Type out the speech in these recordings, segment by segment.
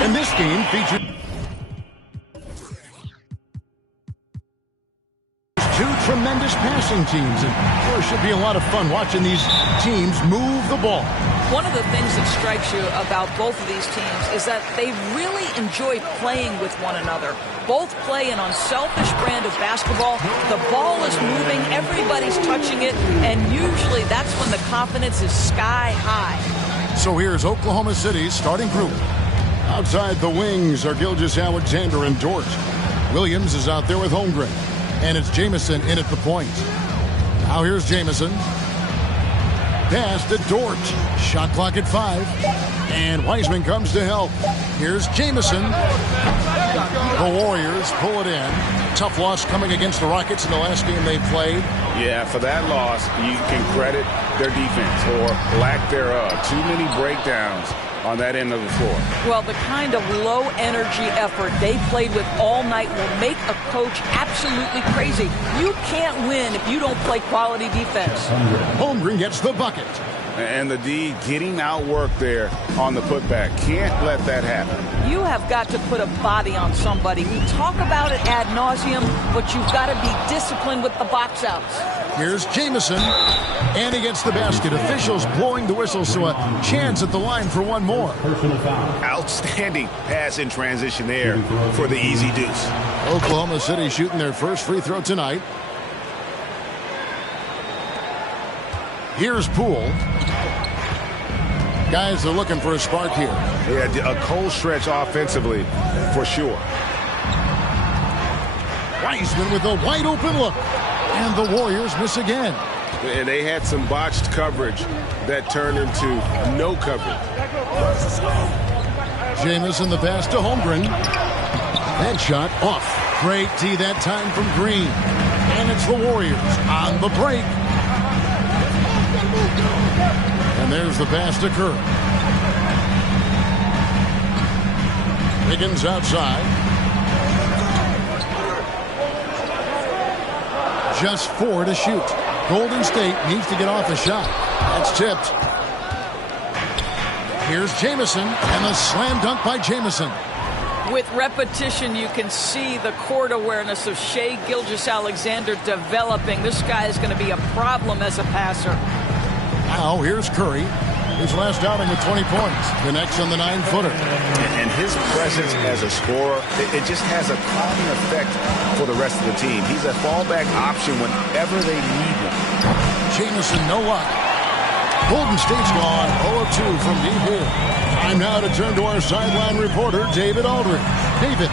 And this game features two tremendous passing teams, and it should be a lot of fun watching these teams move the ball. One of the things that strikes you about both of these teams is that they really enjoy playing with one another. Both play an unselfish brand of basketball. The ball is moving, everybody's touching it, and usually that's when the confidence is sky high. So here's Oklahoma City's starting group. Outside the wings are Gilgeous-Alexander and Dort. Williams is out there with Holmgren. And it's Jamison in at the point. Now here's Jamison. Pass to Dort. Shot clock at 5. And Wiseman comes to help. Here's Jamison. The Warriors pull it in. Tough loss coming against the Rockets in the last game they played. Yeah, for that loss, you can credit their defense or lack thereof. Too many breakdowns on that end of the floor. Well, the kind of low-energy effort they played with all night will make a coach absolutely crazy. You can't win if you don't play quality defense. Holmgren gets the bucket. And the D getting outworked there on the putback. Can't let that happen. You have got to put a body on somebody. We talk about it ad nauseum, but you've got to be disciplined with the box outs. Here's Jamison, and he gets the basket. Officials blowing the whistle, so a chance at the line for one more. Outstanding pass in transition there for the easy deuce. Oklahoma City shooting their first free throw tonight. Here's Poole. Guys are looking for a spark here. Yeah, a cold stretch offensively for sure. Wiseman with a wide open look. And the Warriors miss again. And they had some botched coverage that turned into no coverage. Jamison the pass to Holmgren. That shot off. Great D that time from Green. And it's the Warriors on the break. And there's the pass to Kerr. Wiggins outside. Just 4 to shoot. Golden State needs to get off a shot. That's tipped. Here's Jamison, and a slam dunk by Jamison. With repetition, you can see the court awareness of Shai Gilgeous-Alexander developing. This guy is going to be a problem as a passer. Now here's Curry. His last outing with 20 points. Connects on the 9-footer. And his presence as a scorer, it just has a calming effect for the rest of the team. He's a fallback option whenever they need him. Jamison, no luck. Golden State's gone 0-2 from deep here. Time now to turn to our sideline reporter, David Aldridge. David.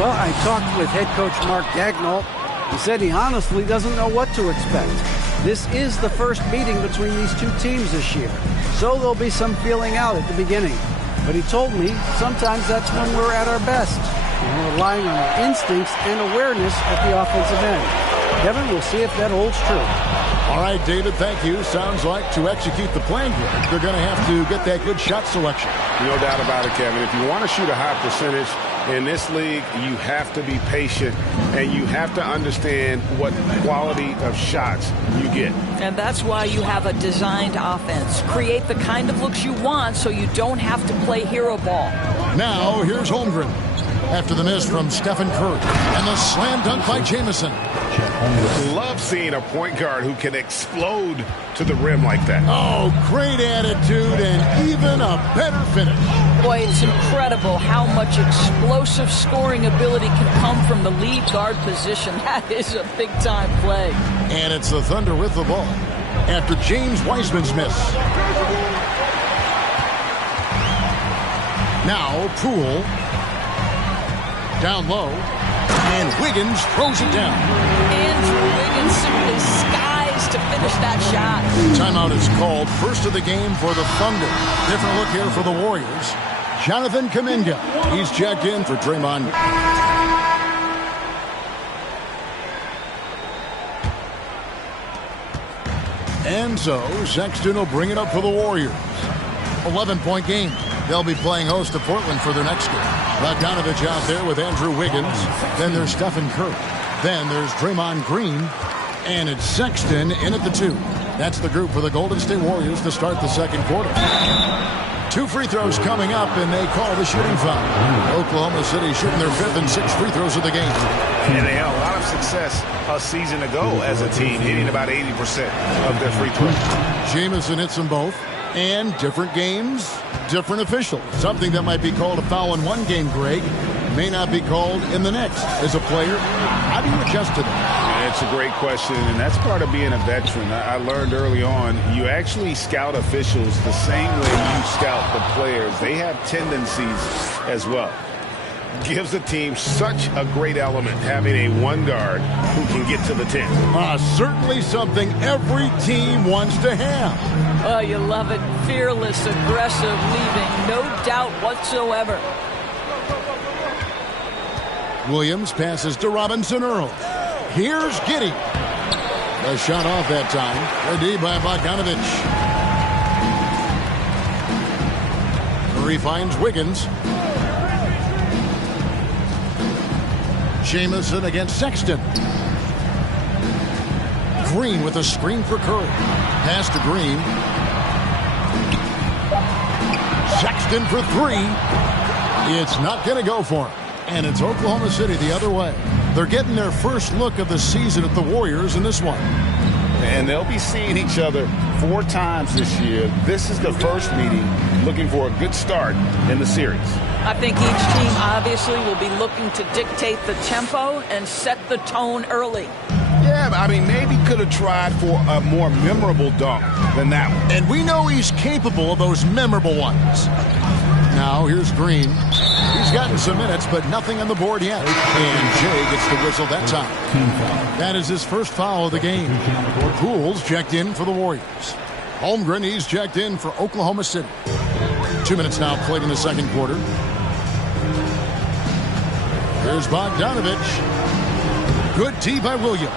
Well, I talked with head coach Mark Daigneault. He said he honestly doesn't know what to expect. This is the first meeting between these two teams this year, so there'll be some feeling out at the beginning. But he told me sometimes that's when we're at our best. We're relying on our instincts and awareness at the offensive end. Kevin, we'll see if that holds true. All right, David, thank you. Sounds like to execute the plan here, they're going to have to get that good shot selection. No doubt about it, Kevin. If you want to shoot a high percentage in this league, you have to be patient, and you have to understand what quality of shots you get. And that's why you have a designed offense. Create the kind of looks you want so you don't have to play hero ball. Now, here's Holmgren. After the miss from Stephen Curry. And the slam dunk by Jamison. Love seeing a point guard who can explode to the rim like that. Oh, great attitude and even a better finish. Boy, it's incredible how much explosive scoring ability can come from the lead guard position. That is a big-time play. And it's the Thunder with the ball after James Wiseman's miss. Now, Poole. Down low. And Wiggins throws it down. Andrew Wiggins simply skies to finish that shot. Timeout is called. First of the game for the Thunder. Different look here for the Warriors. Jonathan Kuminga. He's checked in for Draymond. And so Sexton will bring it up for the Warriors. 11-point game. They'll be playing host to Portland for their next game. Bogdanovich out there with Andrew Wiggins. Then there's Stephen Curry. Then there's Draymond Green. And it's Sexton in at the 2. That's the group for the Golden State Warriors to start the second quarter. 2 free throws coming up, and they call the shooting foul. Oklahoma City shooting their 5th and 6th free throws of the game. And they had a lot of success a season ago as a team, hitting about 80% of their free throws. Jamison hits them both. And different games, different officials. Something that might be called a foul in one game, Greg, may not be called in the next. As a player, how do you adjust to that? It's a great question, and that's part of being a veteran. I learned early on, you actually scout officials the same way you scout the players. They have tendencies as well. Gives the team such a great element having a one guard who can get to the 10. Certainly something every team wants to have. Oh, you love it. Fearless, aggressive, leaving no doubt whatsoever. Williams passes to Robinson Earl. Here's Giddey. A shot off that time. Ready by Bogdanovich. Murray finds Wiggins. Jamison against Sexton. Green with a screen for Curry. Pass to Green. Sexton for 3. It's not going to go for him. And it's Oklahoma City the other way. They're getting their first look of the season at the Warriors in this one. And they'll be seeing each other 4 times this year. This is the first meeting, looking for a good start in the series. I think each team obviously will be looking to dictate the tempo and set the tone early. Yeah, I mean, maybe could have tried for a more memorable dunk than that one. And we know he's capable of those memorable ones. Now here's Green. He's gotten some minutes, but nothing on the board yet. And Jay gets the whistle that time. That is his first foul of the game. Poole's checked in for the Warriors. Holmgren, he's checked in for Oklahoma City. 2 minutes now played in the second quarter. Here's Bogdanovich. Good tee by Williams.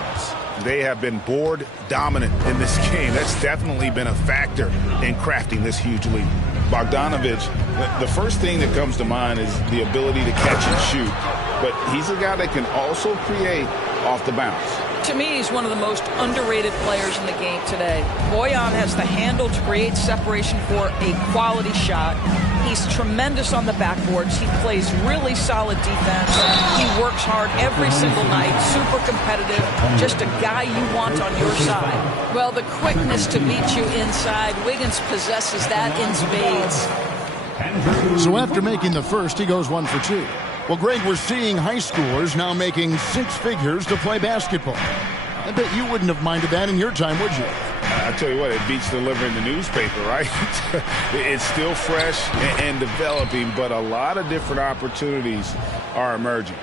They have been board dominant in this game. That's definitely been a factor in crafting this huge lead. Bogdanovich, the first thing that comes to mind is the ability to catch and shoot. But he's a guy that can also create off the bounce. To me, he's one of the most underrated players in the game today. Boyan has the handle to create separation for a quality shot. He's tremendous on the backboards. He plays really solid defense. He works hard every single night, super competitive, just a guy you want on your side. Well, the quickness to beat you inside, Wiggins possesses that in spades. So after making the first, he goes 1 for 2. Well, Greg, we're seeing high schoolers now making 6 figures to play basketball. I bet you wouldn't have minded that in your time, would you? I tell you what, it beats delivering the newspaper, right? It's still fresh and developing, but a lot of different opportunities are emerging.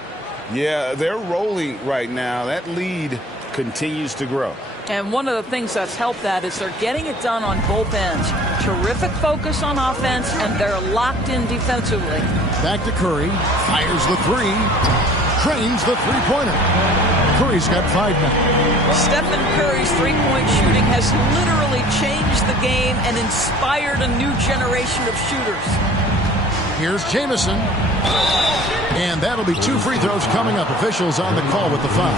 Yeah, they're rolling right now. That lead continues to grow. And one of the things that's helped that is they're getting it done on both ends. Terrific focus on offense, and they're locked in defensively. Back to Curry. Fires the 3. Trains the three-pointer. Curry's got 5 now. Stephen Curry's three-point shooting has literally changed the game and inspired a new generation of shooters. Here's Jamison. And that'll be 2 free throws coming up. Officials on the call with the foul.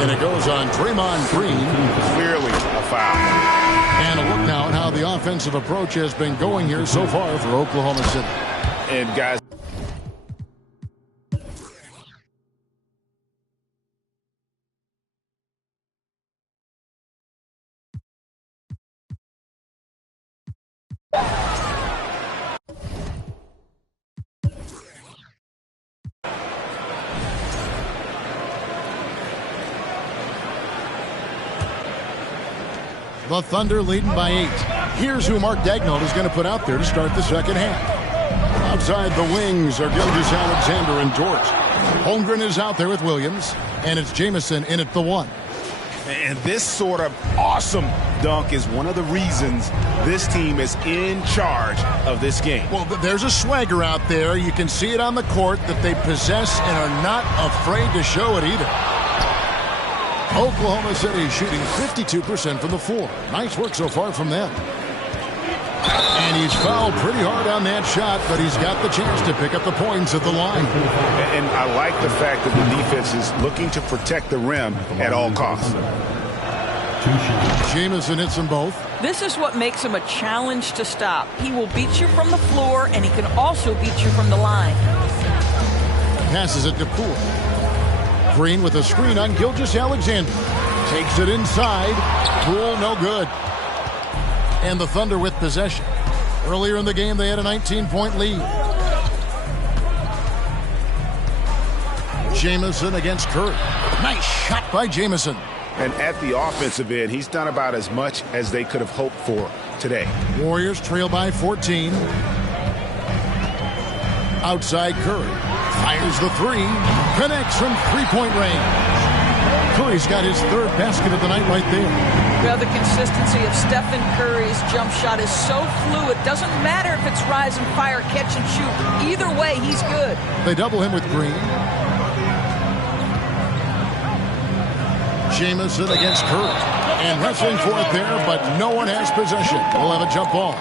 And it goes on Draymond Green. Clearly a foul. And a look now at how the offensive approach has been going here so far for Oklahoma City. And guys, the Thunder leading by 8. Here's who Mark Daigneault is going to put out there to start the second half. Outside the wings are Gilgeous-Alexander and Dort. Holmgren is out there with Williams, and it's Jamison in at the 1. and this sort of awesome dunk is one of the reasons this team is in charge of this game. Well, there's a swagger out there. You can see it on the court that they possess and are not afraid to show it either. Oklahoma City shooting 52% from the floor. Nice work so far from them. And he's fouled pretty hard on that shot, but he's got the chance to pick up the points at the line. And I like the fact that the defense is looking to protect the rim at all costs. Jamison hits them both. This is what makes him a challenge to stop. He will beat you from the floor, and he can also beat you from the line. Passes it to Poole. Green with a screen on Gilgeous-Alexander. Takes it inside. Poole, no good. And the Thunder with possession. Earlier in the game, they had a 19-point lead. Jamison against Curry. Nice shot by Jamison. And at the offensive end, he's done about as much as they could have hoped for today. Warriors trail by 14. Outside Curry. Fires the three. Connects from three-point range. Curry's got his third basket of the night right there. Well, the consistency of Stephen Curry's jump shot is so fluid. Doesn't matter if it's rise and fire, catch and shoot. Either way, he's good. They double him with Green. Jamison against Curry. And wrestling for it there, but no one has possession. We'll have a jump ball.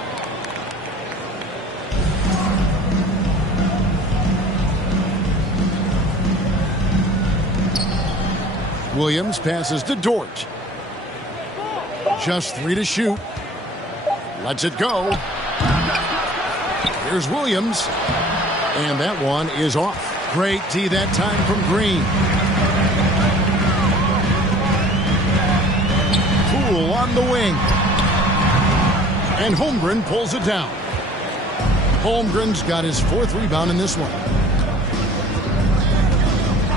Williams passes to Dort. Just 3 to shoot. Lets it go. Here's Williams. And that one is off. Great D that time from Green. Poole on the wing. And Holmgren pulls it down. Holmgren's got his 4th rebound in this one.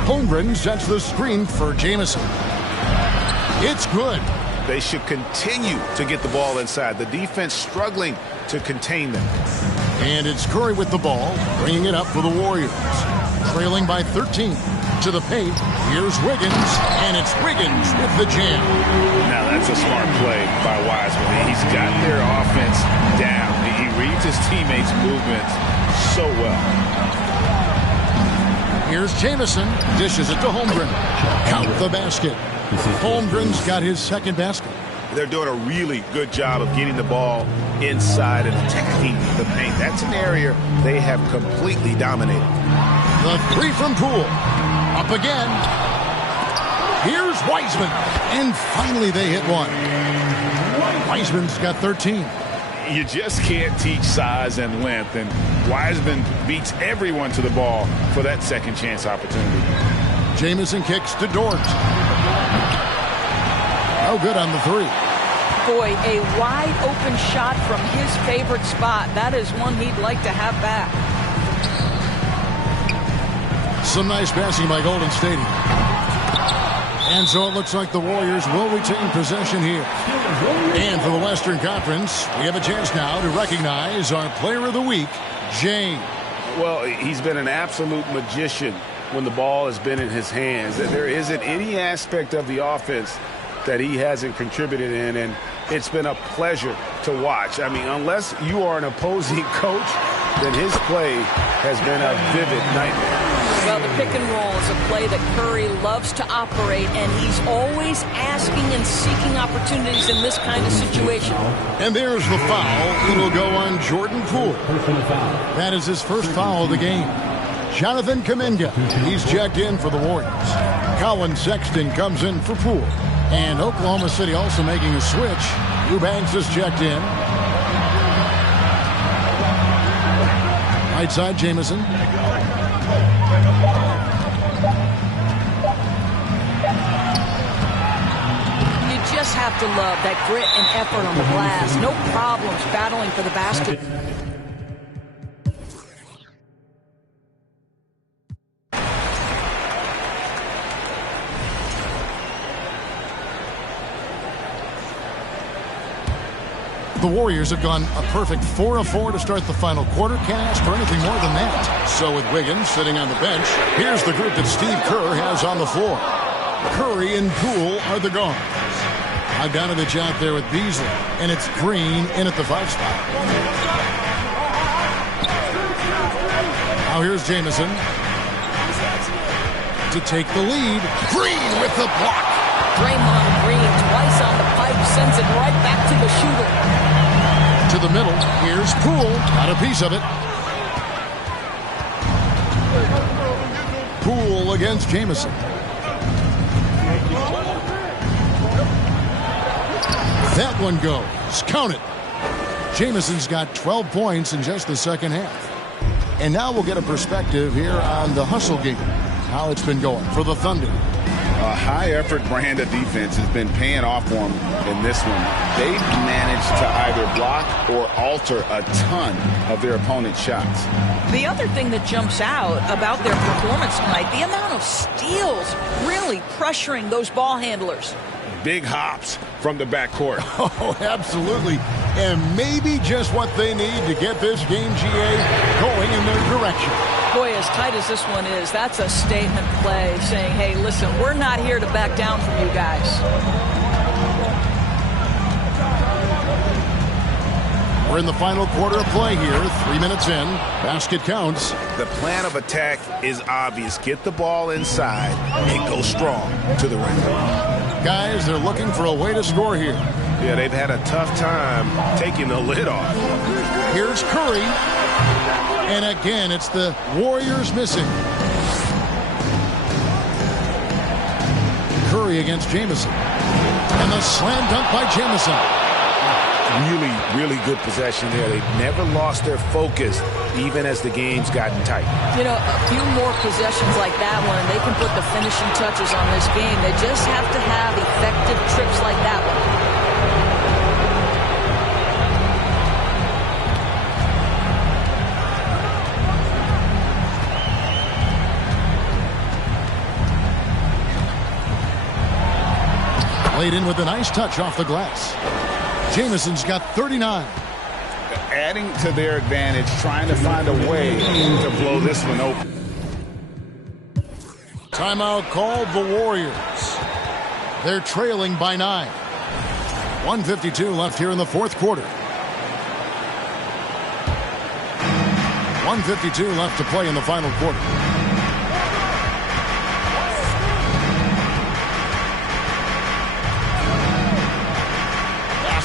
Holmgren sets the screen for Jamison. It's good. They should continue to get the ball inside. The defense struggling to contain them. And it's Curry with the ball, bringing it up for the Warriors. Trailing by 13. To the paint. Here's Wiggins. And it's Wiggins with the jam. Now that's a smart play by Wiseman. He's got their offense down. He reads his teammates' movements so well. Here's Jamison. Dishes it to Holmgren. Count the basket. Holmgren's got his 2nd basket. They're doing a really good job of getting the ball inside and attacking the paint. That's an area they have completely dominated. The 3 from Poole. Up again. Here's Wiseman. And finally they hit one. Wiseman's got 13. You just can't teach size and length, and Wiseman beats everyone to the ball for that second chance opportunity. Jamison kicks to Dort. No good on the 3. Boy, a wide open shot from his favorite spot. That is one he'd like to have back. Some nice passing by Golden State. And so it looks like the Warriors will retain possession here. And for the Western Conference, we have a chance now to recognize our Player of the Week, James. Well, he's been an absolute magician when the ball has been in his hands. There isn't any aspect of the offense that he hasn't contributed in, and it's been a pleasure to watch. I mean, unless you are an opposing coach, then his play has been a vivid nightmare. Well, the pick and roll is a play that Curry loves to operate, and he's always asking and seeking opportunities in this kind of situation. And there's the foul. It'll go on Jordan Poole. That is his first foul of the game. Jonathan Kuminga, he's checked in for the Warriors. Colin Sexton comes in for Poole. And Oklahoma City also making a switch. Eubanks is checked in. Right side, Jamison. You just have to love that grit and effort on the glass. No problems battling for the basket. The Warriors have gone a perfect 4 of 4 to start the final quarter. Can't ask for anything more than that. So with Wiggins sitting on the bench, here's the group that Steve Kerr has on the floor. Curry and Poole are the guards. Bogdanovich out there with Beasley, and it's Green in at the 5 spot. Now here's Jamison to take the lead. Green with the block. Draymond Green twice on the pipe, sends it right back to the shooter. To the middle, here's Poole, got a piece of it. Poole against Jamison. That one goes. Count it. Jamison's got 12 points in just the second half. And now we'll get a perspective here on the hustle game, how it's been going for the Thunder. A high-effort brand of defense has been paying off for them in this one. They've managed to either block or alter a ton of their opponent's shots. The other thing that jumps out about their performance tonight, the amount of steals really pressuring those ball handlers. Big hops from the backcourt. Oh, absolutely. And maybe just what they need to get this game, GA, going in their direction. Boy, as tight as this one is, that's a statement play saying, hey, listen, we're not here to back down from you guys. We're in the final quarter of play here. 3 minutes in. Basket counts. The plan of attack is obvious. Get the ball inside and go strong to the rim. Guys, they're looking for a way to score here. Yeah, they've had a tough time taking the lid off. Here's Curry. And again, it's the Warriors missing. Curry against Jamison. And the slam dunk by Jamison. Really good possession there. They've never lost their focus, even as the game's gotten tight. You know, a few more possessions like that one, and they can put the finishing touches on this game. They just have to have effective trips like that one. Laid in with a nice touch off the glass. Jamison's got 39. Adding to their advantage, trying to find a way to blow this one open. Timeout called the Warriors. They're trailing by 9. 1:52 left here in the fourth quarter. 1:52 left to play in the final quarter.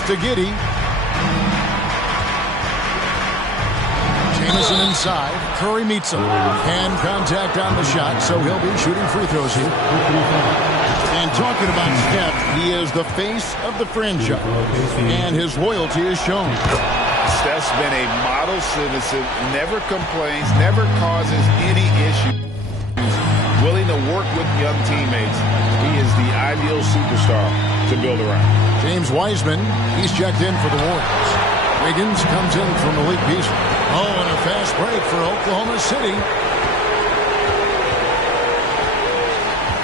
To Giddey. Jamison inside. Curry meets him. Hand contact on the shot, so he'll be shooting free throws here. And talking about Steph, he is the face of the franchise, and his loyalty is shown. Steph's been a model citizen, never complains, never causes any issues. Willing to work with young teammates. He is the ideal superstar to build around. James Wiseman, he's checked in for the Warriors. Wiggins comes in from Malik Beasley. Oh, and a fast break for Oklahoma City.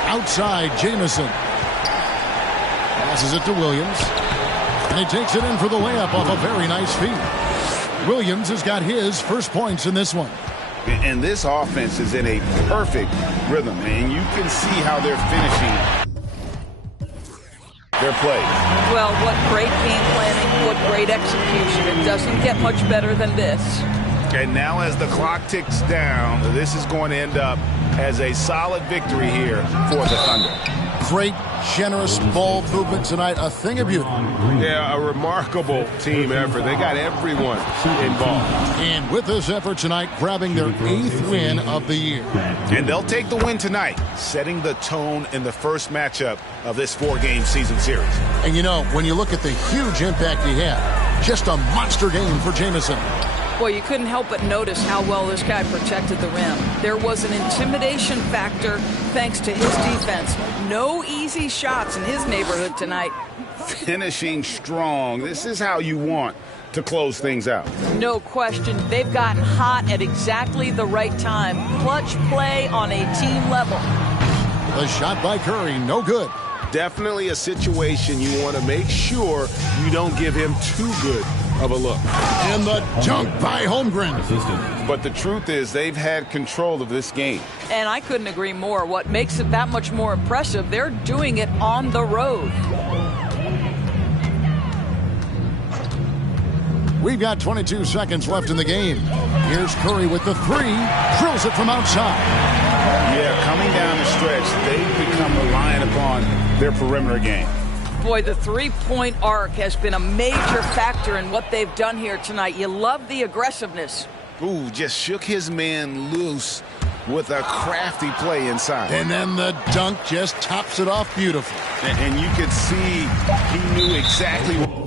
Outside, Jamison. Passes it to Williams. And he takes it in for the layup off a very nice feed. Williams has got his first points in this one. And this offense is in a perfect rhythm, and you can see how they're finishing their play. Well, what great game planning, what great execution. It doesn't get much better than this. And now as the clock ticks down, this is going to end up as a solid victory here for the Thunder. Great, generous ball movement tonight. A thing of beauty. Yeah, a remarkable team effort. They got everyone involved. And with this effort tonight, grabbing their 8th win of the year. And they'll take the win tonight, setting the tone in the first matchup of this 4-game season series. And you know, when you look at the huge impact he had, just a monster game for Jamison. Well, you couldn't help but notice how well this guy protected the rim. There was an intimidation factor thanks to his defense. No easy shots in his neighborhood tonight. Finishing strong. This is how you want to close things out. No question. They've gotten hot at exactly the right time. Clutch play on a team level. The shot by Curry, no good. Definitely a situation you want to make sure you don't give him too good of a look. And the dunk by Holmgren. But the truth is they've had control of this game. And I couldn't agree more. What makes it that much more impressive, they're doing it on the road. We've got 22 seconds left in the game. Here's Curry with the 3. Drills it from outside. Yeah, coming down the stretch, they've become reliant upon their perimeter game. Boy, the three-point arc has been a major factor in what they've done here tonight. You love the aggressiveness. Ooh, just shook his man loose with a crafty play inside. And then the dunk just tops it off beautifully. And you could see he knew exactly what